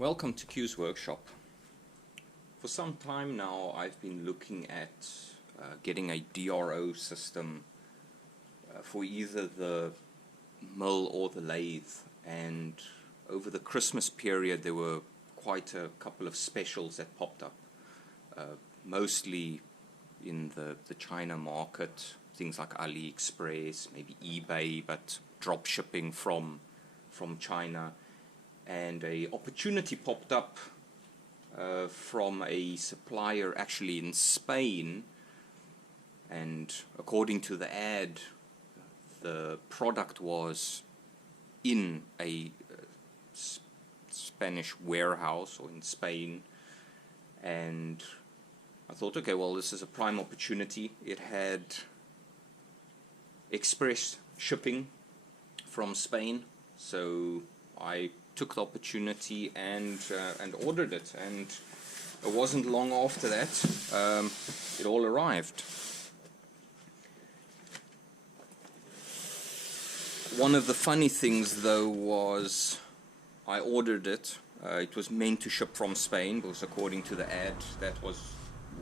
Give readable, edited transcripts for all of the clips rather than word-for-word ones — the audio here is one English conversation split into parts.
Welcome to Q's workshop. For some time now I've been looking at getting a DRO system for either the mill or the lathe, and over the Christmas period there were quite a couple of specials that popped up, mostly in the China market, things like AliExpress, maybe eBay, but drop shipping from China. And a opportunity popped up from a supplier actually in Spain, and according to the ad, the product was in a Spanish warehouse or in Spain, and I thought, okay, well, this is a prime opportunity. It had express shipping from Spain, so I took the opportunity and ordered it, and it wasn't long after that it all arrived. One of the funny things though was I ordered it. It was meant to ship from Spain because according to the ad that was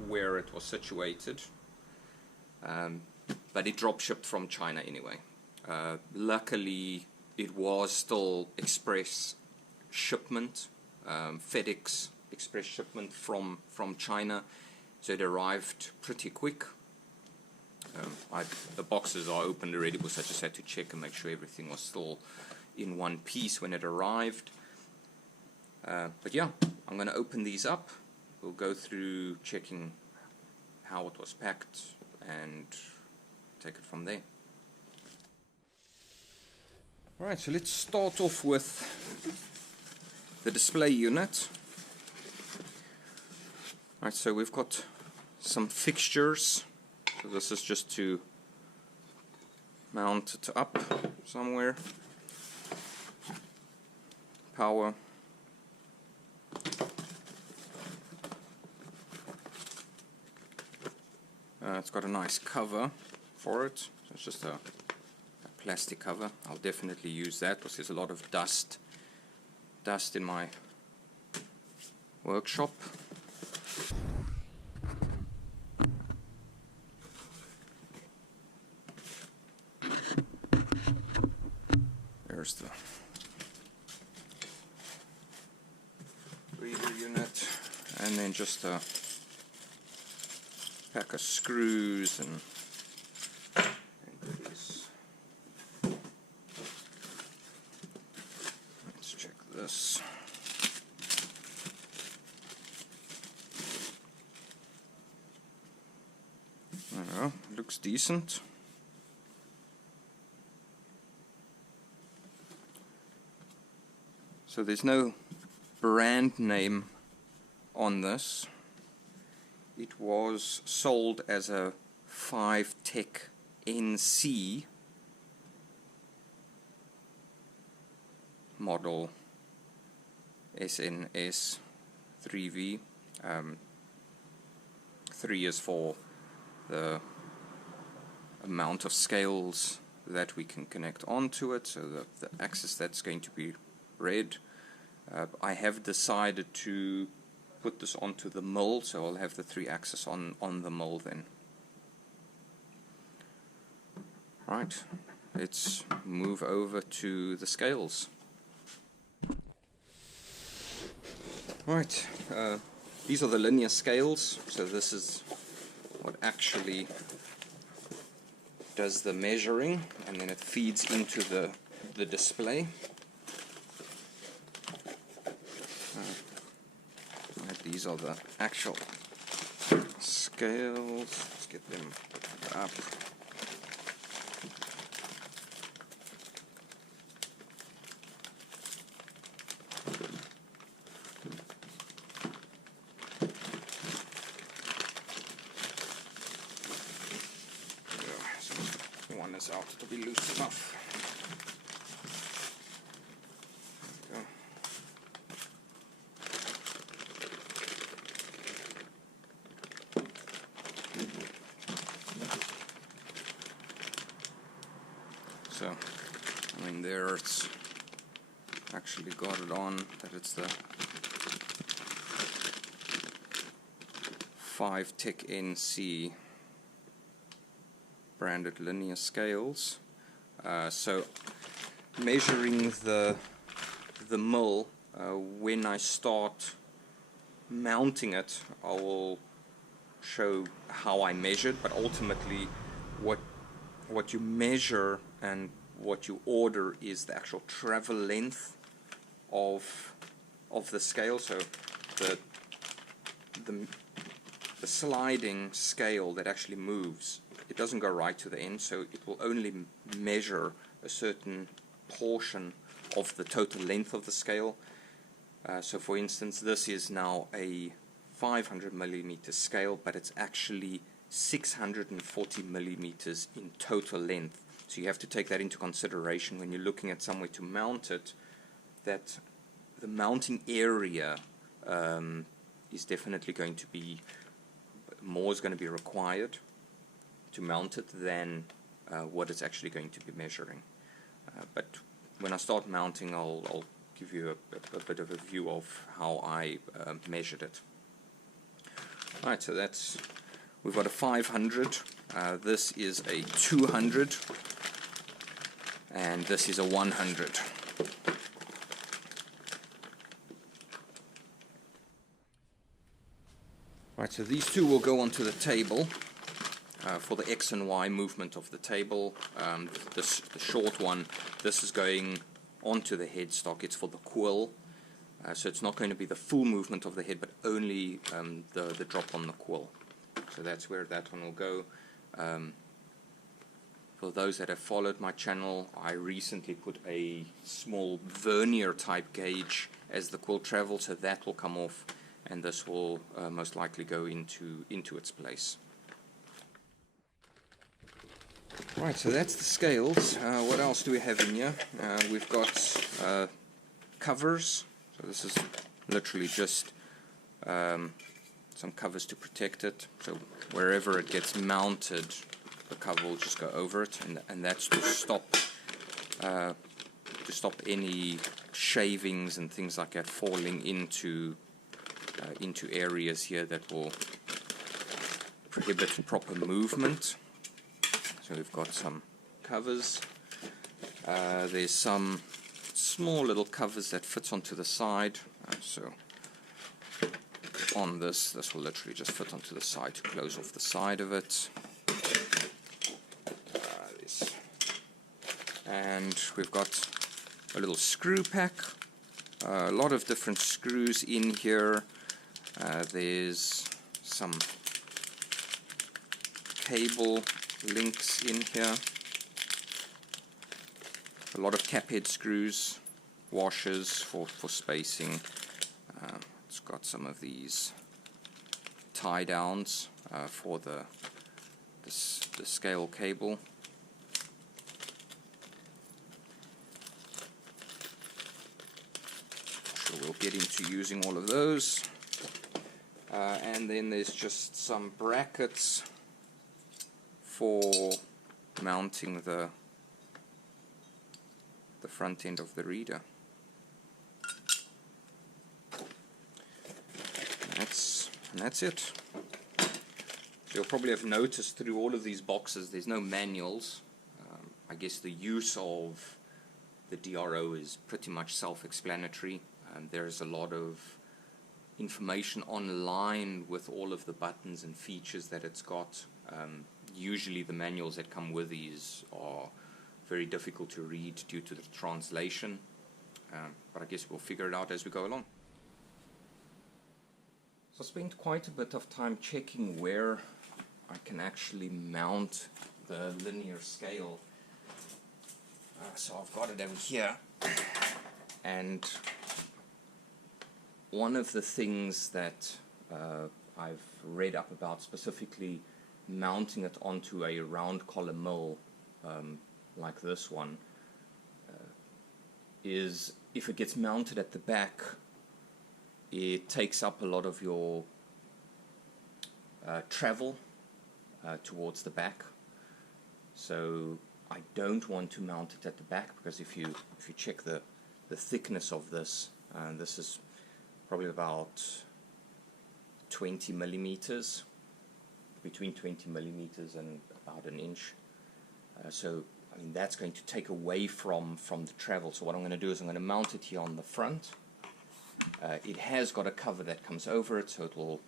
where it was situated, but it drop shipped from China anyway. Luckily it was still express shipment, FedEx express shipment from China, so it arrived pretty quick. The boxes are opened already, because I just had to check and make sure everything was still in one piece when it arrived. But yeah, I'm going to open these up. We'll go through checking how it was packed and take it from there. Alright, so let's start off with the display unit. Alright, so we've got some fixtures. So this is just to mount it up somewhere. Power. It's got a nice cover for it. So it's just a plastic cover. I'll definitely use that because there's a lot of dust in my workshop. There's the breather unit, and then just a pack of screws and this. Well, looks decent. So there's no brand name on this. It was sold as a 5-Tech NC model SNS 3V. 3 is for the amount of scales that we can connect onto it, so the axis that's going to be red. I have decided to put this onto the mill, so I'll have the 3 axis on the mill then. Right, let's move over to the scales. Right, these are the linear scales, so this is what actually does the measuring, and then it feeds into the display. Right, these are the actual scales. Let's get them up. One is out to be loose enough. There we go. So, I mean, there it's actually got it on that it's the 5 Tech NC branded linear scales. So measuring the mill, when I start mounting it, I will show how I measured, but ultimately what you measure and what you order is the actual travel length of the scale. So the sliding scale that actually moves, it doesn't go right to the end, so it will only measure a certain portion of the total length of the scale. So for instance, this is now a 500 millimeter scale, but it's actually 640 millimeters in total length. So you have to take that into consideration when you're looking at somewhere to mount it, that the mounting area is definitely going to be, more is going to be required to mount it than what it's actually going to be measuring. But when I start mounting, I'll give you a bit of a view of how I measured it. Alright, so we've got a 500, this is a 200, and this is a 100. Right, so these two will go onto the table for the X and Y movement of the table. The short one, this is going onto the headstock, it's for the quill. So it's not going to be the full movement of the head, but only the drop on the quill. So that's where that one will go. For those that have followed my channel, I recently put a small vernier type gauge as the quill travels, so that will come off, and this will most likely go into its place. Right, so that's the scales. What else do we have in here? We've got covers. So this is literally just some covers to protect it. So wherever it gets mounted, the cover will just go over it, and that's to stop any shavings and things like that falling into areas here that will prohibit proper movement. So we've got some covers. There's some small little covers that fits onto the side. So on this will literally just fit onto the side to close off the side of it. And we've got a little screw pack. A lot of different screws in here. There's some cable links in here. A lot of cap head screws, washers for spacing. It's got some of these tie downs for the scale cable. So we'll get into using all of those. And then there's just some brackets for mounting the front end of the reader. And that's it. So you'll probably have noticed through all of these boxes there's no manuals. I guess the use of the DRO is pretty much self-explanatory. There's a lot of information online with all of the buttons and features that it's got. Usually the manuals that come with these are very difficult to read due to the translation, but I guess we'll figure it out as we go along. So I spent quite a bit of time checking where I can actually mount the linear scale. So I've got it over here, and one of the things that I've read up about, specifically mounting it onto a round column mill like this one, is if it gets mounted at the back, it takes up a lot of your travel towards the back. So I don't want to mount it at the back, because if you check the thickness of this, this is probably about 20 millimeters, between 20 millimeters and about an inch. So I mean that's going to take away from the travel. So what I'm going to do is I'm going to mount it here on the front. It has got a cover that comes over it, so it will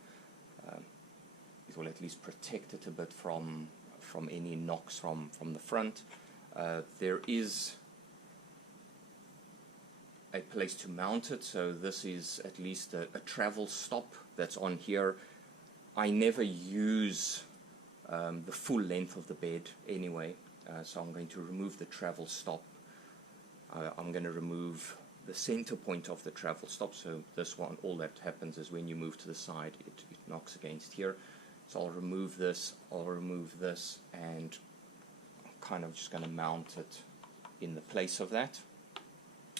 at least protect it a bit from any knocks from the front. There is a place to mount it, so this is at least a travel stop that's on here. I never use the full length of the bed anyway, so I'm going to remove the travel stop. I'm going to remove the center point of the travel stop, so this one, all that happens is when you move to the side it knocks against here. So I'll remove this, and I'm kind of just going to mount it in the place of that.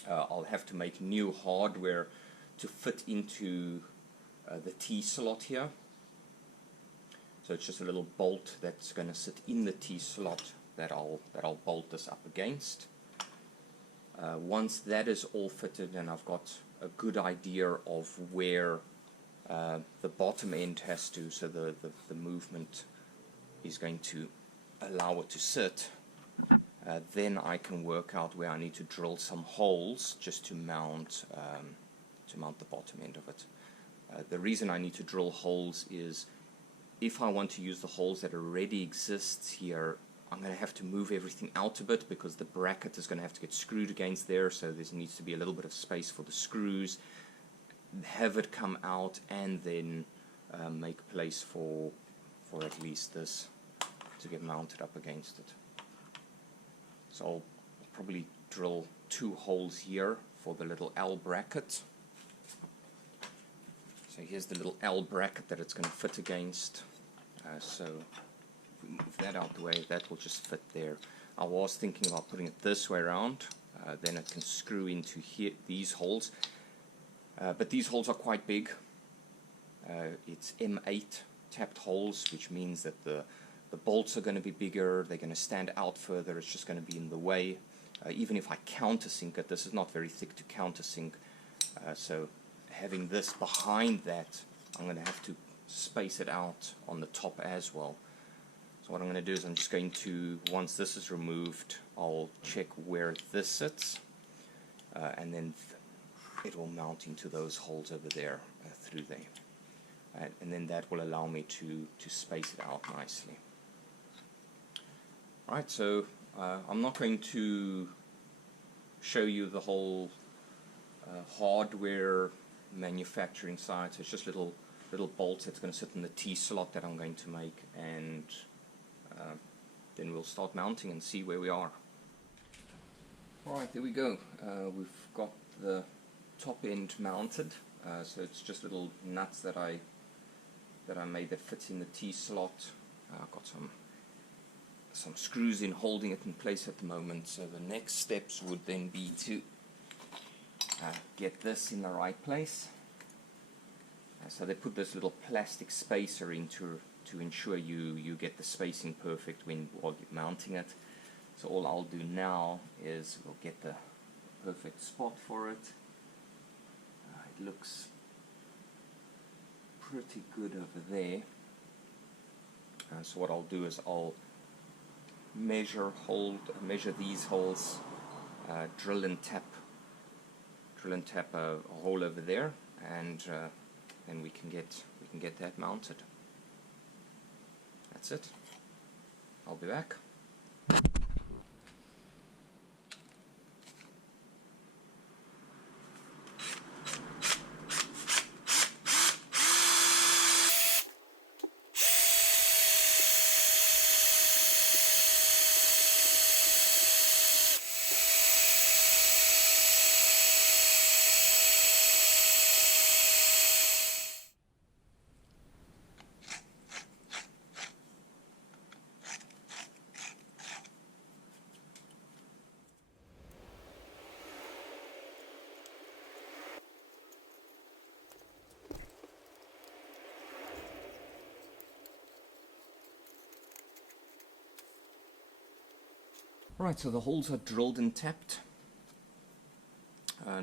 I'll have to make new hardware to fit into the T-slot here. So it's just a little bolt that's going to sit in the T-slot that I'll bolt this up against. Once that is all fitted and I've got a good idea of where the bottom end has to, so the movement is going to allow it to sit, then I can work out where I need to drill some holes just to mount the bottom end of it. The reason I need to drill holes is if I want to use the holes that already exist here, I'm going to have to move everything out a bit because the bracket is going to have to get screwed against there, so there needs to be a little bit of space for the screws, have it come out, and then make place for at least this to get mounted up against it. So I'll probably drill 2 holes here for the little L bracket. So here's the little L bracket that it's going to fit against. So if we move that out the way, that will just fit there. I was thinking about putting it this way around, then it can screw into here, these holes. But these holes are quite big. It's M8 tapped holes, which means that the bolts are going to be bigger, they're going to stand out further, it's just going to be in the way. Even if I countersink it, this is not very thick to countersink, so having this behind that, I'm going to have to space it out on the top as well. So what I'm going to do is I'm just going to, once this is removed, I'll check where this sits, and then it will mount into those holes over there, through there. And then that will allow me to space it out nicely. Alright, so I'm not going to show you the whole hardware manufacturing side, so it's just little bolts that's going to sit in the T-slot that I'm going to make, and then we'll start mounting and see where we are. Alright, there we go. We've got the top end mounted, so it's just little nuts that I made that fits in the T-slot. I've got some screws in holding it in place at the moment, so the next steps would then be to get this in the right place. So they put this little plastic spacer in to ensure you get the spacing perfect while you're mounting it. So all I'll do now is we'll get the perfect spot for it. It looks pretty good over there. So what I'll do is I'll measure these holes, drill and tap a hole over there, and we can get that mounted. That's it. I'll be back. Right, so the holes are drilled and tapped.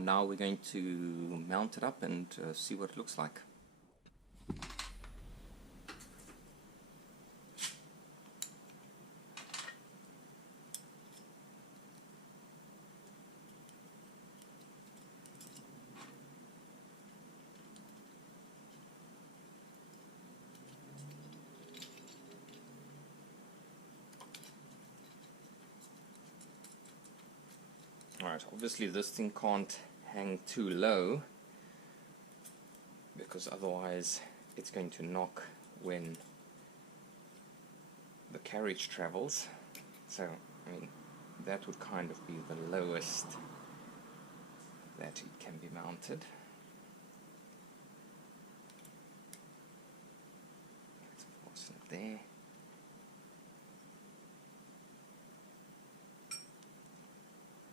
Now we're going to mount it up and see what it looks like. Right, obviously this thing can't hang too low because otherwise it's going to knock when the carriage travels. So, I mean, that would kind of be the lowest that it can be mounted. Let's fasten it there.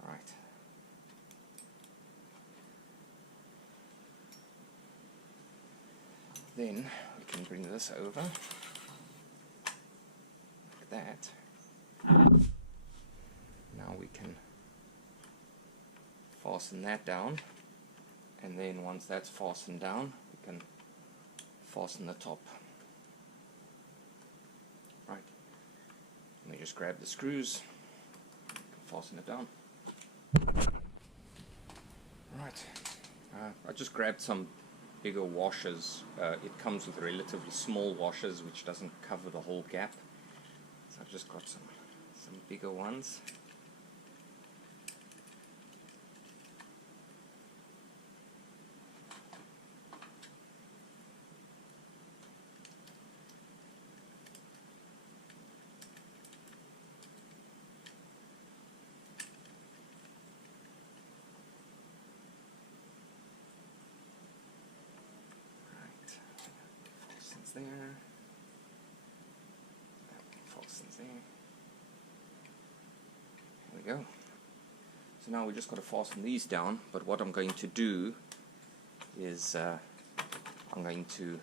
Right. Then we can bring this over like that. Now we can fasten that down, and then once that's fastened down, we can fasten the top. Right. Let me just grab the screws, fasten it down. Right. I just grabbed some bigger washers. It comes with relatively small washers which doesn't cover the whole gap. So I've just got some bigger ones. There, that fastens there. There we go. So now we just got to fasten these down, but what I'm going to do is I'm going to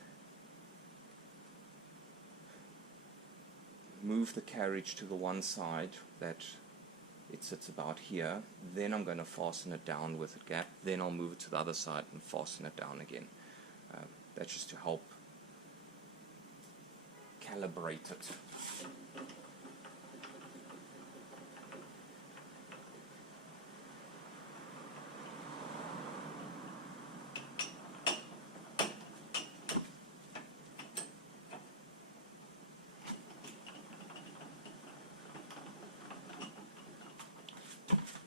move the carriage to the one side that it sits about here, then I'm going to fasten it down with a gap, then I'll move it to the other side and fasten it down again. That's just to help calibrate it.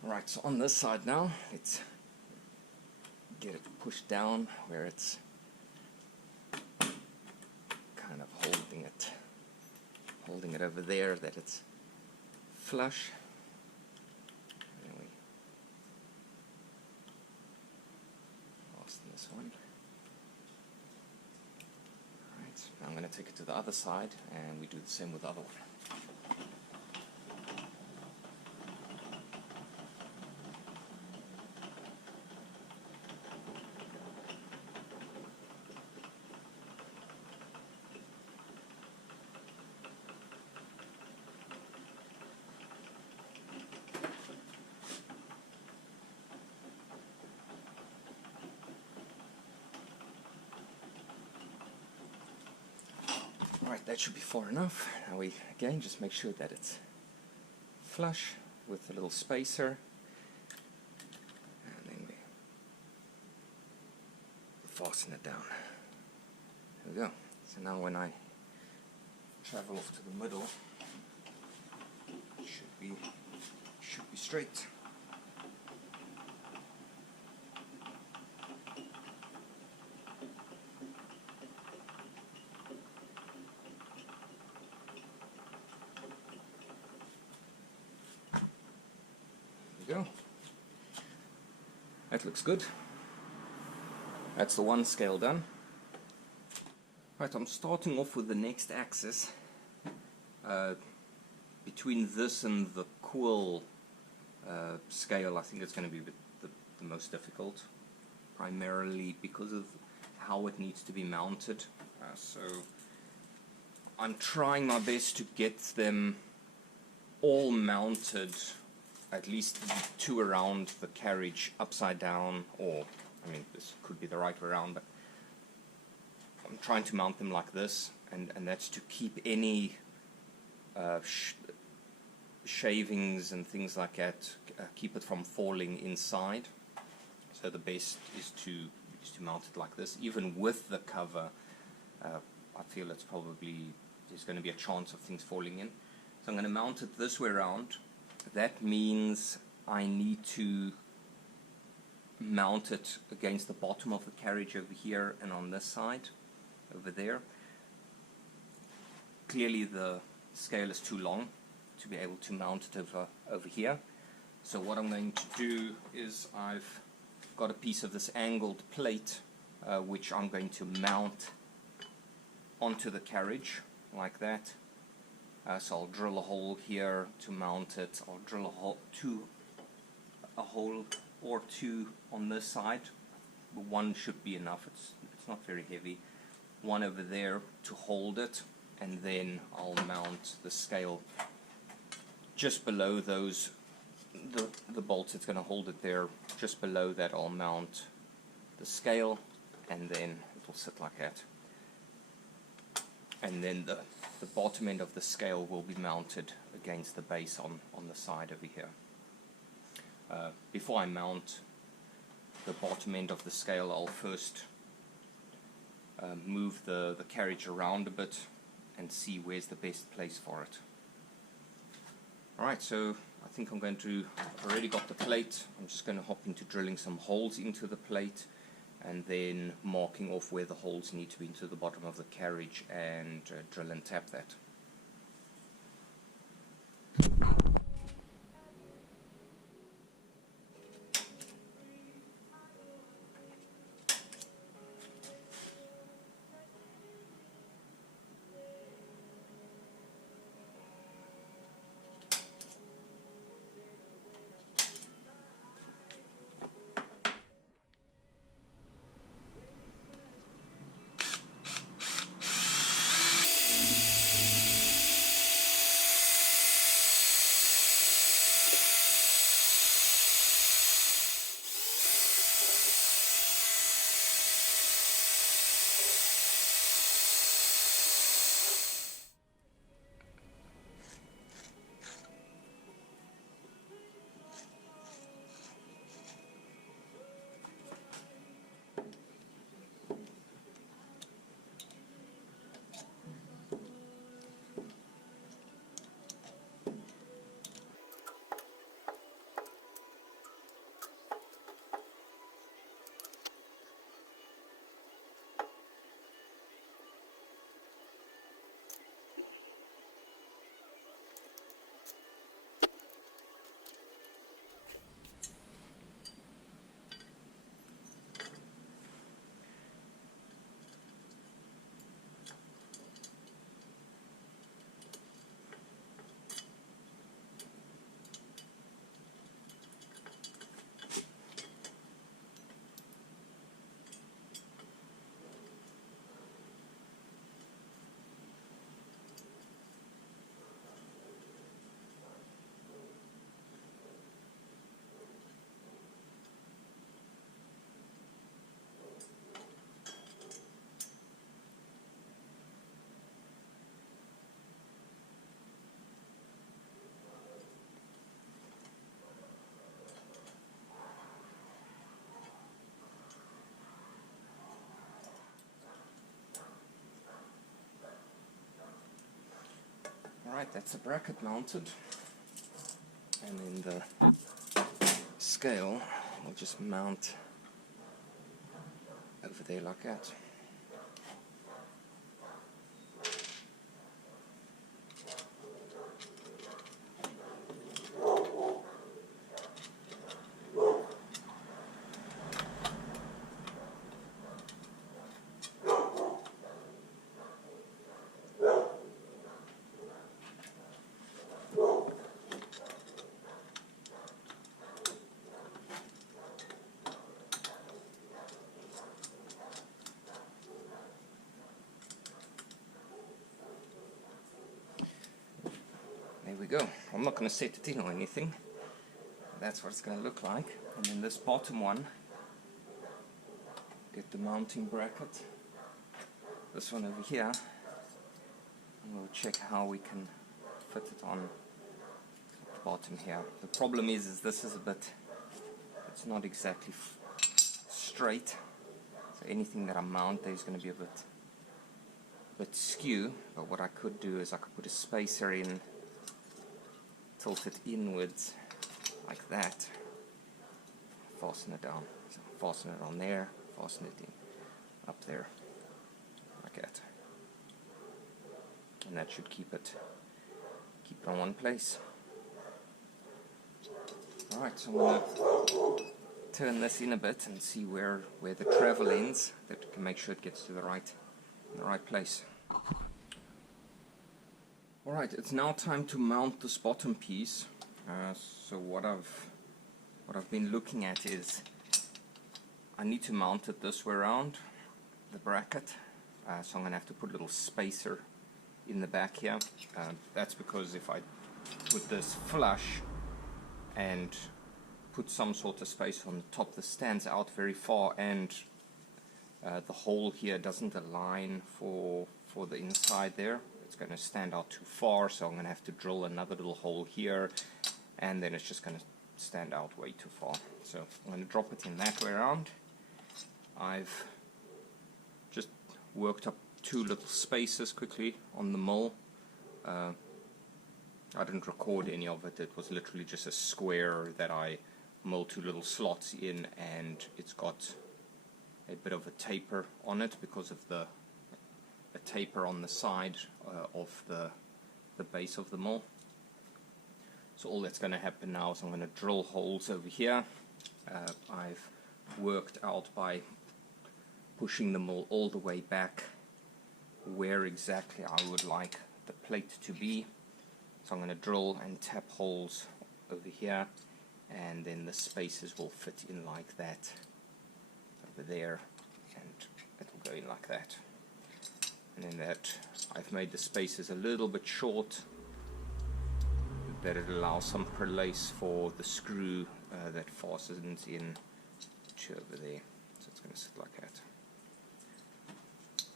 Right, so on this side now, let's get it pushed down where it's kind of holding it over there, that it's flush. And then we fasten this one. Alright, now I'm going to take it to the other side and we do the same with the other one. Right, that should be far enough. Now we again just make sure that it's flush with the little spacer, and then we fasten it down. There we go. So now when I travel off to the middle, it should be straight. Go. That looks good. That's the one scale done. Right, I'm starting off with the next axis. Between this and the quill scale, I think it's going to be the most difficult, primarily because of how it needs to be mounted. So I'm trying my best to get them all mounted, at least two around the carriage upside down, or, I mean, this could be the right way around, but I'm trying to mount them like this, and that's to keep any shavings and things like that, keep it from falling inside. So the best is to mount it like this. Even with the cover, I feel it's probably, there's going to be a chance of things falling in. So I'm going to mount it this way around. That means I need to mount it against the bottom of the carriage over here and on this side over there. Clearly the scale is too long to be able to mount it over here. So what I'm going to do is I've got a piece of this angled plate which I'm going to mount onto the carriage like that. So I'll drill a hole here to mount it. I'll drill a hole or two on this side. One should be enough. It's not very heavy. One over there to hold it, and then I'll mount the scale just below those the bolts. It's going to hold it there. Just below that I'll mount the scale, and then it'll sit like that. And then the bottom end of the scale will be mounted against the base on the side over here. Before I mount the bottom end of the scale, I'll first move the carriage around a bit and see where's the best place for it. Alright, so I think I've already got the plate. I'm just going to hop into drilling some holes into the plate and then marking off where the holes need to be into the bottom of the carriage, and drill and tap that. Alright, that's a bracket mounted, and then the scale will just mount over there like that. There we go. I'm not going to set it in or anything. That's what it's going to look like. And then this bottom one, get the mounting bracket. This one over here, and we'll check how we can fit it on the bottom here. The problem is this is it's not exactly straight. So anything that I mount there is going to be a bit skew. But what I could do is I could put a spacer in, tilt it inwards like that, fasten it down. fasten it on there, fasten it in up there, like that. And that should keep it on one place. Alright, so I'm going to turn this in a bit and see where the travel ends, that we can make sure it gets to the right place. Alright, it's now time to mount this bottom piece. So what I've been looking at is I need to mount it this way around the bracket. So I'm going to have to put a little spacer in the back here. That's because if I put this flush and put some sort of space on the top, this stands out very far, and the hole here doesn't align for the inside there. It's going to stand out too far, so I'm going to have to drill another little hole here, and then it's just going to stand out way too far. So I'm going to drop it in that way around. I've just worked up 2 little spaces quickly on the mill. I didn't record any of it. It was literally just a square that I milled 2 little slots in, and it's got a bit of a taper on it because of a taper on the side of the base of the mill. So all that's going to happen now is I'm going to drill holes over here. I've worked out by pushing the mill all the way back where exactly I would like the plate to be. So I'm going to drill and tap holes over here, and then the spaces will fit in like that over there, and it'll go in like that. And then that I've made the spaces a little bit short, that it allows some prelace for the screw that fastens in to over there. So it's going to sit like that.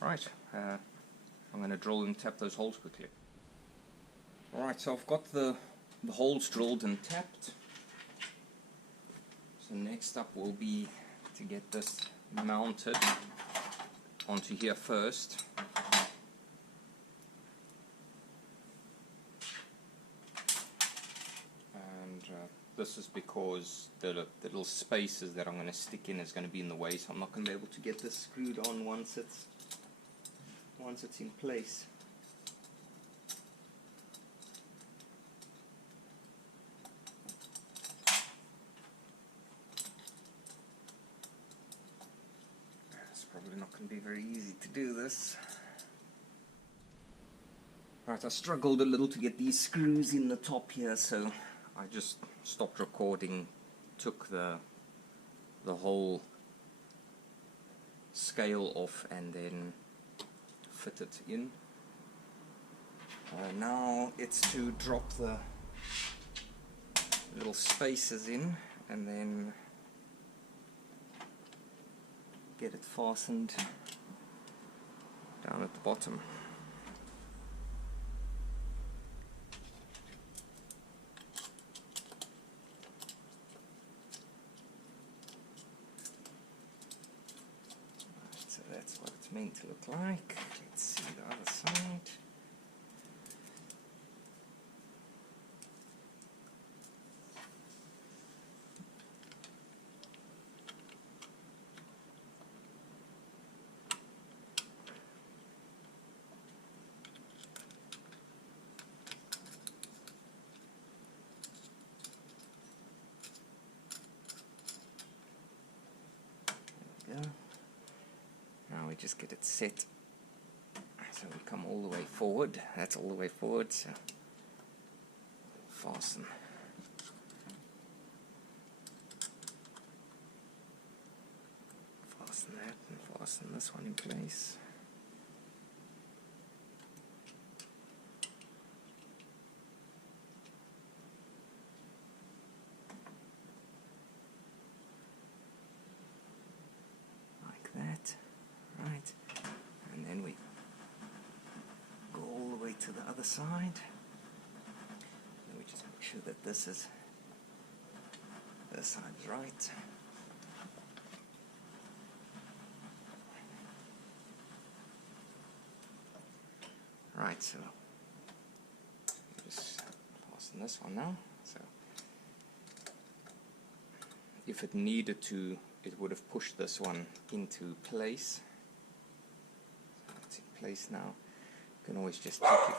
Right, I'm going to drill and tap those holes quickly. Alright, so I've got the holes drilled and tapped. So next up will be to get this mounted onto here first. And this is because the little spaces that I'm going to stick in is going to be in the way, so I'm not going to be able to get this screwed on once it's in place. It's probably not going to be very easy to do this. Right, I struggled a little to get these screws in the top here, so I just stopped recording, took the whole scale off, and then fit it in. Now it's to drop the little spaces in and then get it fastened down at the bottom. So that's what it's meant to look like. Let's see the other side. There we go. Now we just get it set. So we come all the way forward. That's all the way forward. So fasten. Fasten that and fasten this one in place. Like that. Right. And then we go all the way to the other side. And we just make sure that this side is right. Right, so just fasten this one now. So if it needed to it would have pushed this one into place. So it's in place now. You can always just check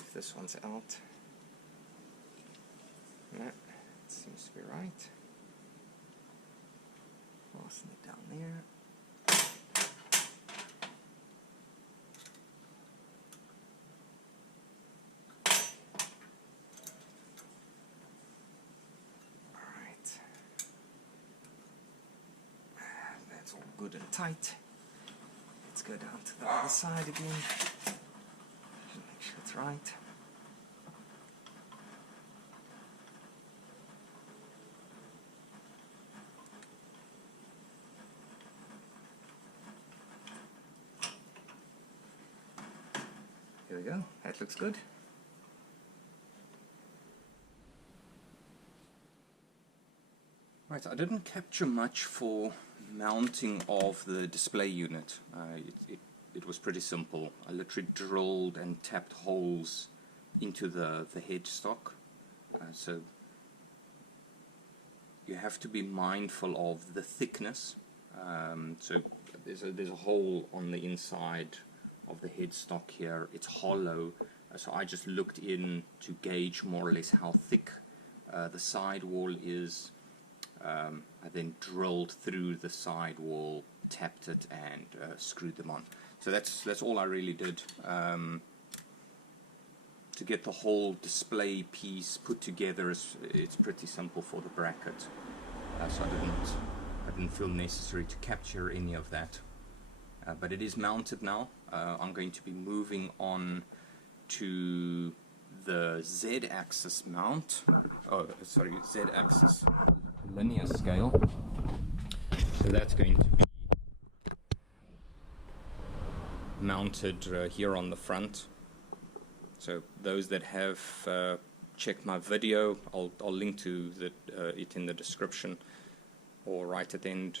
if this one's out. No, it seems to be right. Fasten it down there. All good and tight. Let's go down to the other side again. Make sure it's right. Here we go. That looks good. Right, I didn't capture much for mounting of the display unit. It was pretty simple. I literally drilled and tapped holes into the headstock. So you have to be mindful of the thickness. So there's a hole on the inside of the headstock here. It's hollow, so I just looked in to gauge more or less how thick the sidewall is. I then drilled through the sidewall, tapped it, and screwed them on. So that's all I really did to get the whole display piece put together. It's pretty simple for the bracket, so I didn't feel necessary to capture any of that. But it is mounted now. I'm going to be moving on to the Z-axis mount. Oh, sorry, Z-axis linear scale. So that's going to be mounted here on the front. So those that have checked my video, I'll link to it in the description or right at the end.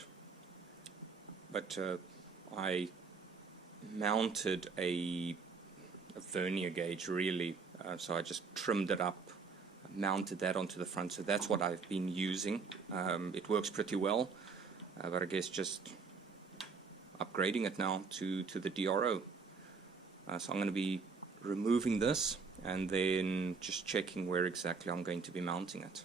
But I mounted a vernier gauge really, so I just trimmed it up, mounted that onto the front. So that's what I've been using. It works pretty well, but I guess just upgrading it now to the DRO. So I'm going to be removing this and then just checking where exactly I'm going to be mounting it.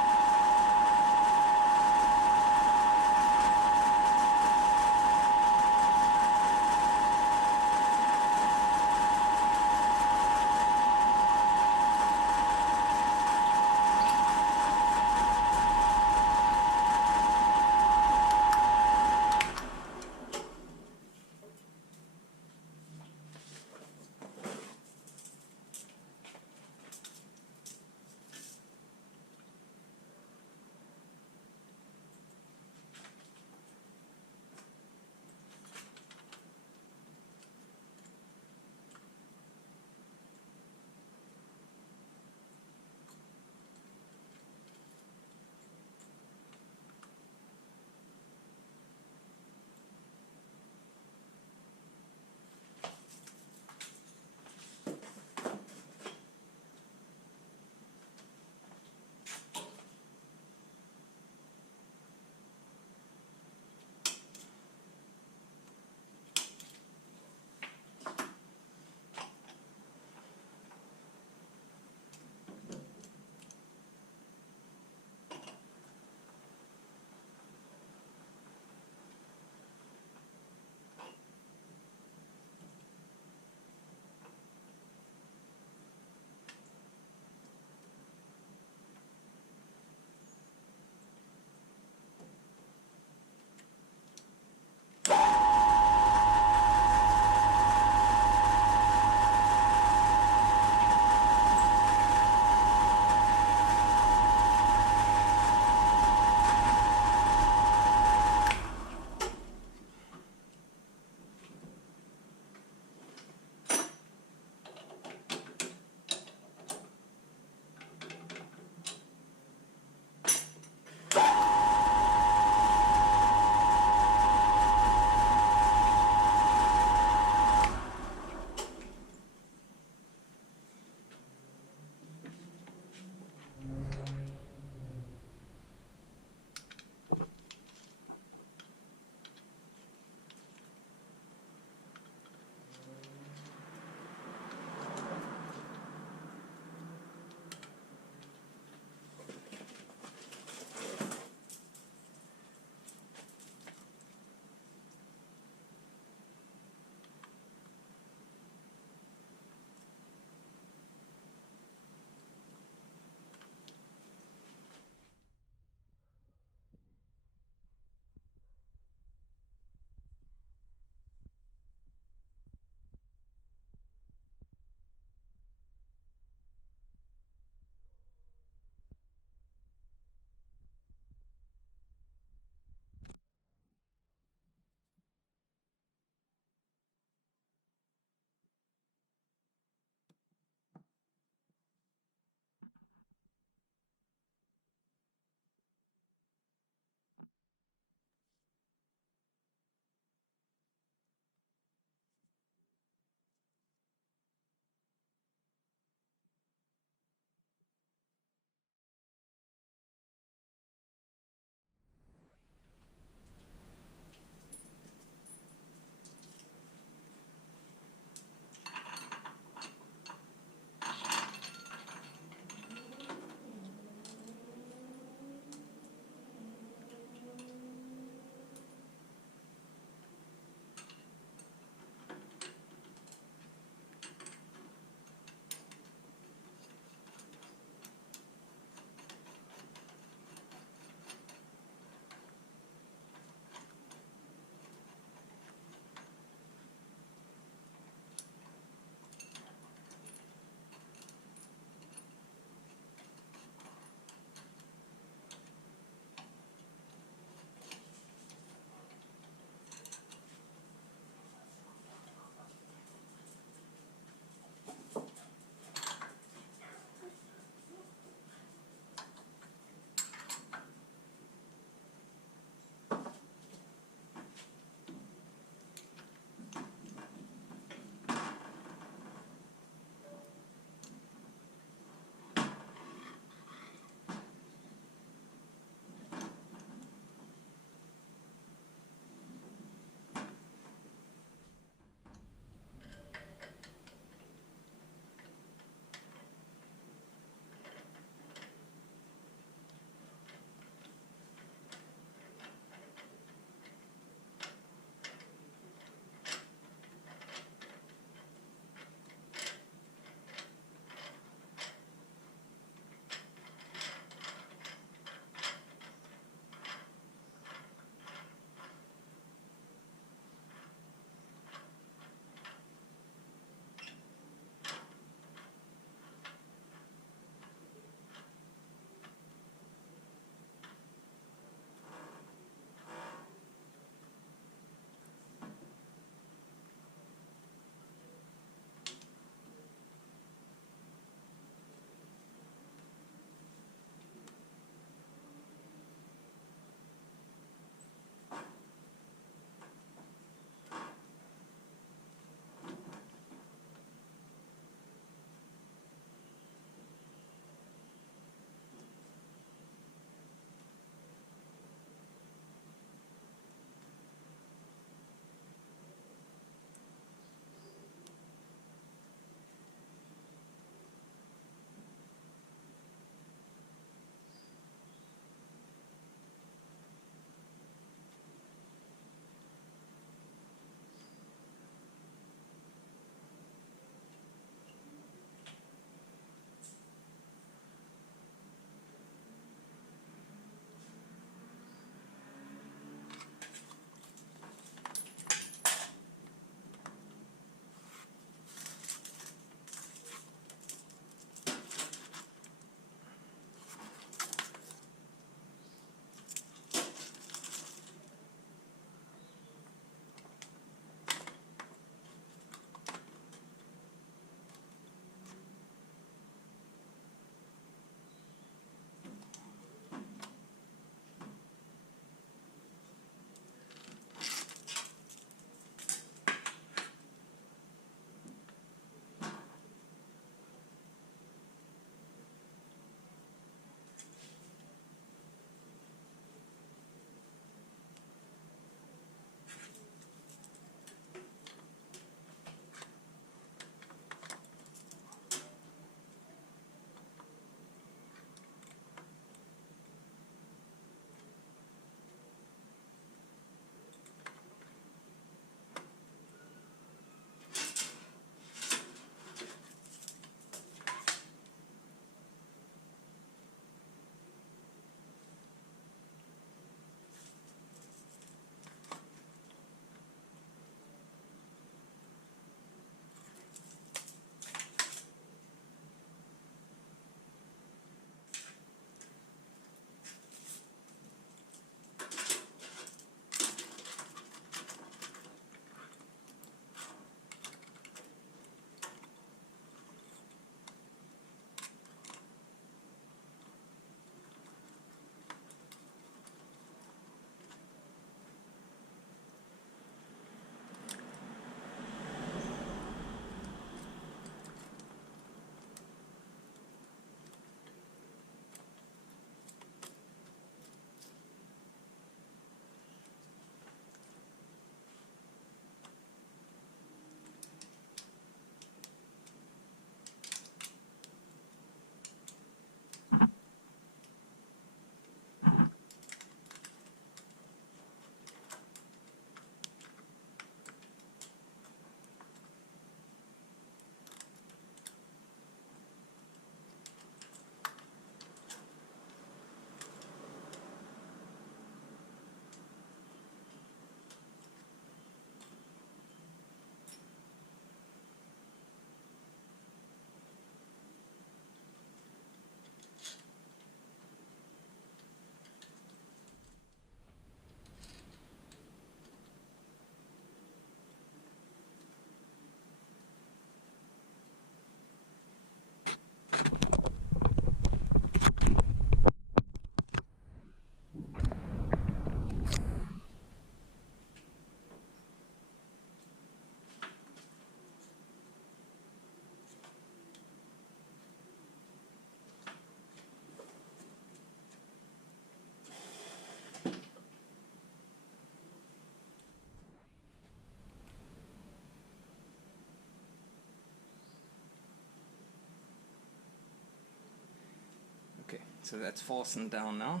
So that's fastened down now.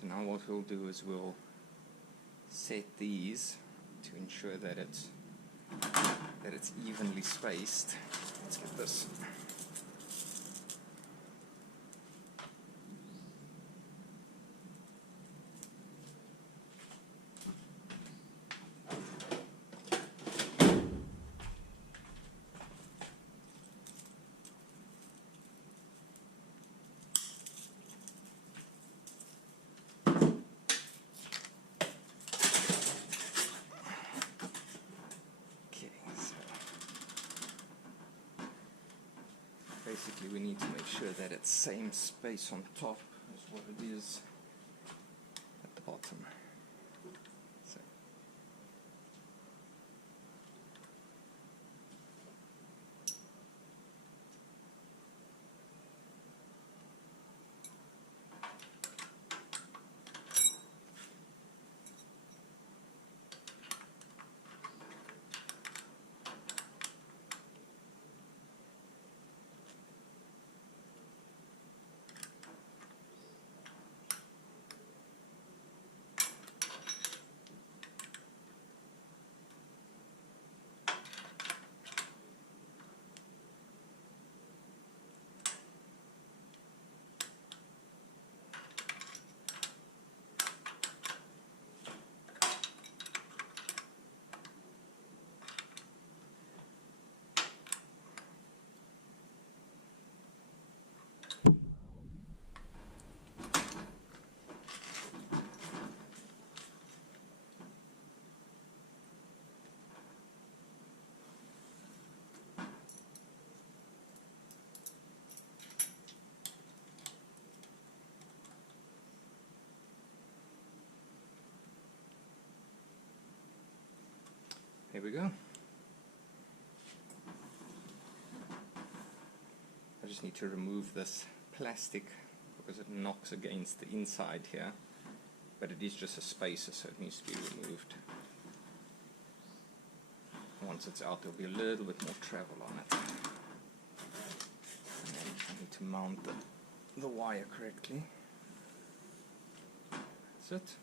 So now what we'll do is we'll set these to ensure that it's evenly spaced. Let's get this. Basically, we need to make sure that it's same space on top as what it is at the bottom. So. Here we go. I just need to remove this plastic because it knocks against the inside here, but it is just a spacer, so it needs to be removed. Once it's out, there'll be a little bit more travel on it. And then I need to mount the wire correctly. That's it.